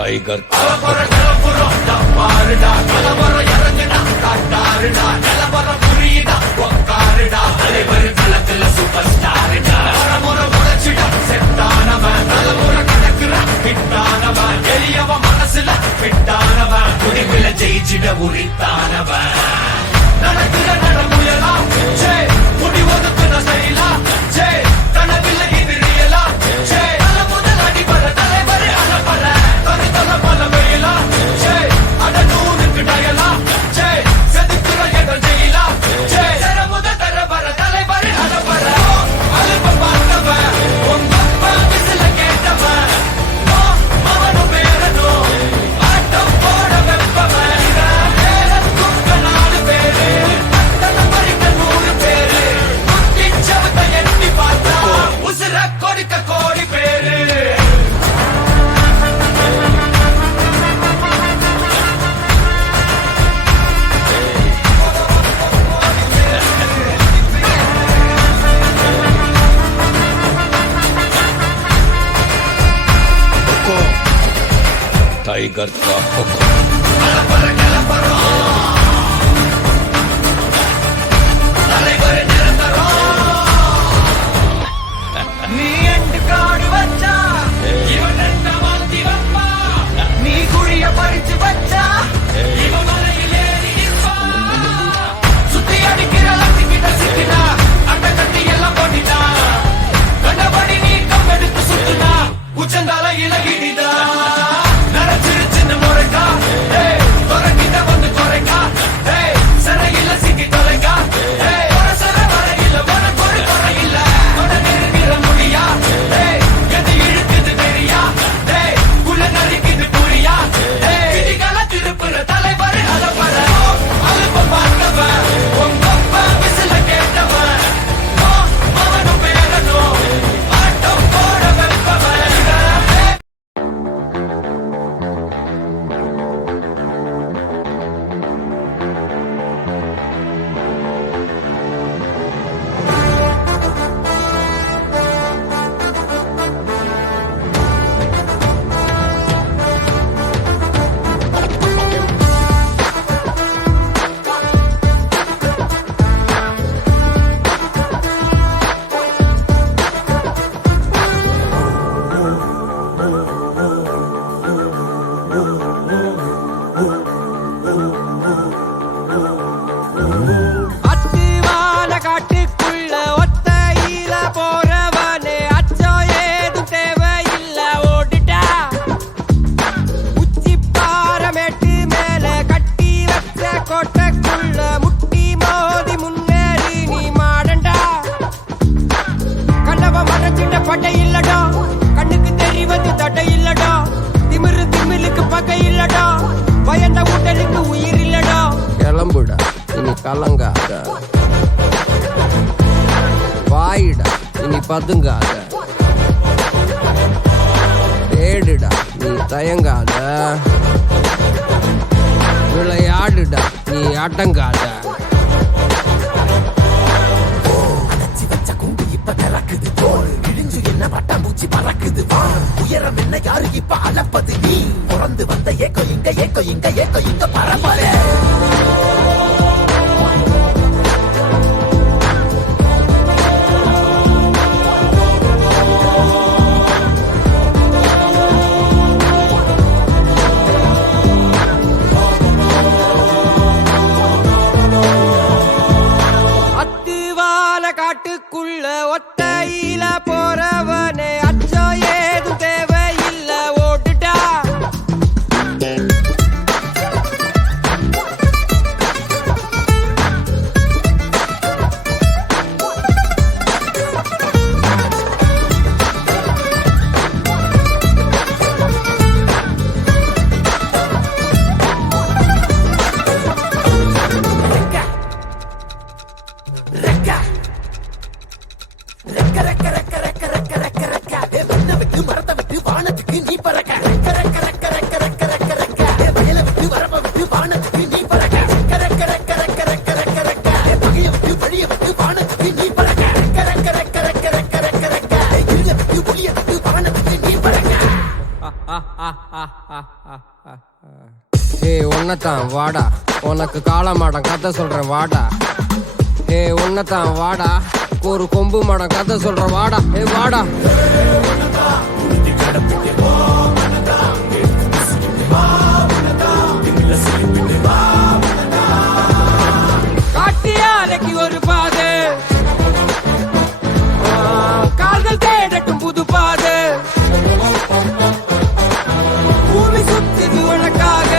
tiger மனசுல பிட்டானவன் முடிவுல ஜெயிச்சிட உரித்தானவன் நடக்கிற நடமுயலா முடிவதுக்குன செயலா கனவில்லை இது ரியலா முதல் அடிபட தலைவர் அலப்பற தனித்தல பல வெயிலா அட நூறுக்கு டயலா செதுக்குற என்ற ஜெயிலா முத தர வர தலைவர் அலப்பற அலுப்ப பார்த்தவன் உங்க விசில கேட்டவன் அவனும் பேரனோ ஆட்டம் போட வெப்பவன் பேரத்துக்க 4 பேரு பறிக்க 100 பேரு முட்டிச்சவத்தை எட்டி பார்த்தா உசுர கொடுக்க கோடி பேரு टाइगर का हुक्म நீ எண்டு காடு வச்சா இவன் என்ன மாத்தி வப்பா நீ குழிய பறிச்சு வச்சா இவன் மலையில் ஏறி நிற்பா சுத்தி அடிக்கிற லத்திக்கிட்ட சிக்கினா அட்ட கட்டி எல்லாம் போட்டிட்டா கண்டபடி நீ கம்பெடுத்து சுத்துனா உச்சந்தால இலகிடிதா நரைச்சிரு சின்ன முறைக்கா துறக்கிட்ட வந்து குறைக்கா சிறையில சிக்கி தொலைக்கா சர வரையில உனக்கு ஒரு குறையில்ல நெருங்கிற முடியா எது இழுக்குது தெரியா உள்ள நறுக்குது புரியா விதிகள திருப்புற தலைவர் அலப்பற அலுப்ப பார்த்தவன் உங்க விசில கேட்டவன் அவனும் பேரனோ ஆட்டம் போட வெப்பவன் அத்திவால காட்டுக்குள்ள ஒத்தையில போறவனே அச்சம் ஏதும் தேவையில்ல ஓடிட்டா உச்சி பாரமேட்டு மேல கட்டி வச்ச கோட்டைக்குள்ள முட்டி மோதி முன்னேறி நீ மாடண்டா கண்ணவ மறைச்சிட்ட பட்டை இல்லடா கண்ணுக்கு தெரிவது தட்டை இல்லடா திமிலுக்கு பகை இல்லடா பயந்த உடலுக்கு உயிர் இல்லடா கிளம்புடா இனி கலங்காத வாயிடா இனி பதுங்காத தேடுடா நீ தயங்காத விளையாடுடா நீ அடங்காத பட்டாம்பூச்சி பறக்குது உயரம் என்ன யாரு இப்ப அளப்பது நீ பிறந்து வந்த ஏக்கோ இங்க பரம்பரை அத்துவால காட்டுக்குள்ள ஒத்தையில போறவனே அச்சம் ஏதும் தேவையில்ல ஓடுடா ஏ உன்னதான் வாடா உனக்கு காளமாடம் கதை சொல்றேன் வாடா ஏ உன்னதான் வாடா ஒரு கொம்பு மாடம் கதை சொல்றேன் வாடா ஏ வாடா காட்டியாலைக்கு ஒரு பாது கால்கள் தேடட்டும் புது பாது பூமி சுத்துது உனக்காக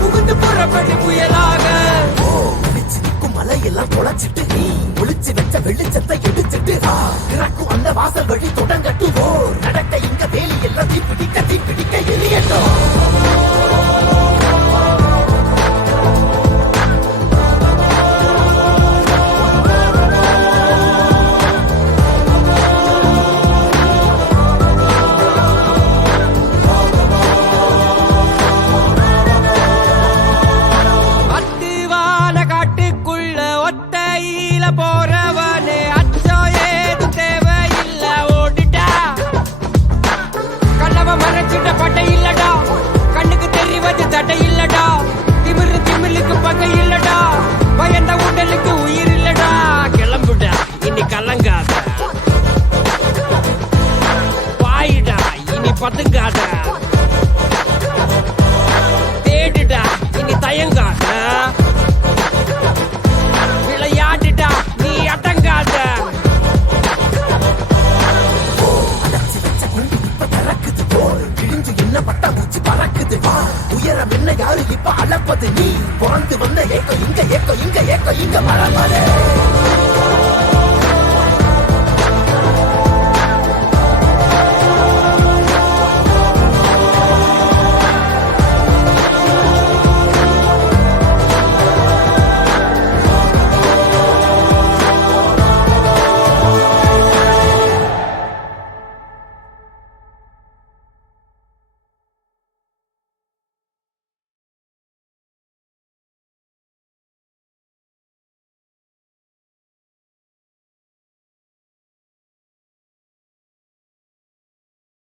புகுந்து புறப்பட்டு புயலாக ஒளிச்சு நிற்கும் மலையெல்லாம் தொலைச்சிட்டு நீ ஒளிச்சு வச்ச வெளிச்சத்தை எடுத்துட்டு திறக்கும் அந்த வாசல் வழி தொடங்கட்டு நடக்க இங்க வேலி எல்லாம் தீப்பிடிக்க எரியட்டும் அத்துவான காட்டுக்குள்ள ஒத்தையில போறவனே அச்சோ ஏதும் தேவையில்ல ஓடிட்டா கண்ணவ மறைச்சிட்ட பட்டை இல்லடா கண்ணுக்கு தெரிவது தட்டை இல்லடா திமிலுக்கு பகை இல்லடா பயந்த உடலுக்கு உயிர் இல்லடா கிளம்புடா இனி கலங்காத பாயிடா இனி பதுங்காத தேடுடா இனி தயங்காத விளையாடுடா நீ அடங்காத அடைச்சு வச்ச குண்டு இப்ப திறக்குது கிழிஞ்சு என்ன பட்டா பூச்சி பறக்குது உயரம் என்ன யாரு இப்ப அளப்பது நீ பிறந்து வந்த ஏக்கம் இங்க பரவாயில்ல